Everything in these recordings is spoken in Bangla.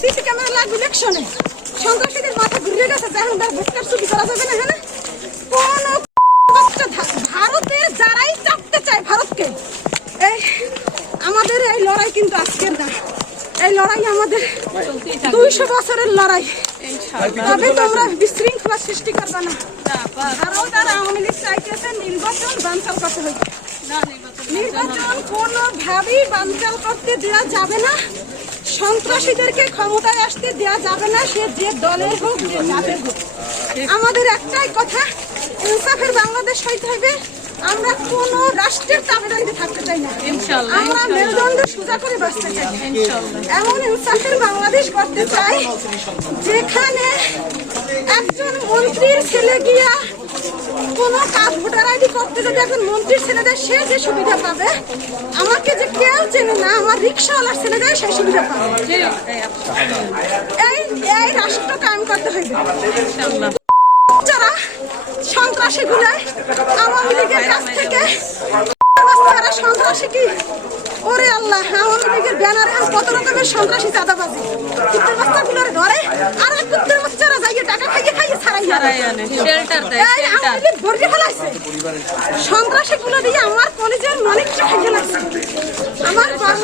সিসি ক্যামেরা লাগবে ইলেকশনে। সন্ত্রাসীদের মাথা ঘুরে গেছে যখন তার ভোটটার চুরি করা যাবে না হ্যাঁ কোন ভারতের যারাই চাপতে চায় ভারতকে, এই আমাদের এই লড়াই কিন্তু আজকের না। এই লড়াই আমাদের দুইশো বছরের লড়াই। তবে তোমরা বিশৃঙ্খলা সৃষ্টি করবে না। ভারত আর আওয়ামী লীগ চাইতেছে নির্বাচন বানচাল করতে হবে। নির্বাচন কোনোভাবেই বানচাল করতে দেওয়া যাবে না। সন্ত্রাসীদেরকে ক্ষমতায় আসতে দেওয়া যাবে না সে যে দলের হোক যে জাতের হোক। আমাদের একটাই কথা ইনসাফের বাংলাদেশ হইতে হবে আমরা কোন রাষ্ট্রের তাবেদারিতে থাকতে চাই না। আমরা মেরুদণ্ড সোজা করে বাঁচতে চাই। এমন ইনসাফের বাংলাদেশ করতে চাই যেখানে একজন মন্ত্রীর ছেলে গিয়া কোন কাজ ভোটার আইডি করতে যদি একজন মন্ত্রীর ছেলেদের সে যে সুবিধা পাবে আমাকে আমার রিক্সাওয়ালার ছেলে দেয় সেই সুবিধা পাবে এই এই রাষ্ট্র কায়েম করতে হইবে। যারা সন্ত্রাসী গুলো আওয়ামী লীগের কাছ থেকে তারা সন্ত্রাসী কি? ওরে আল্লাহ আওয়ামী লীগের ব্যানারে কত রকমের সন্ত্রাসী চাঁদাবাজি। কুত্তের বাচ্চাগুলোর ধরে আর এক কুত্তের বাচ্চারা যাইয়ে টাকা খাইয়ে খাইয়ে ছাড়াই সন্ত্রাসী গুলো দিয়ে আমার কলেজের মানিকটা খাইয়ে লাগছে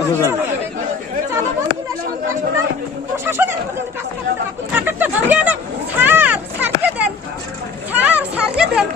ওদিকে যান। আচ্ছা যান প্রশাসনের পর্যন্ত কাজ করতে দেওয়া। টাকাটা ধরিয়ে না ছাড় ছাড়িয়ে দেন ছাড় ছাড়িয়ে দেন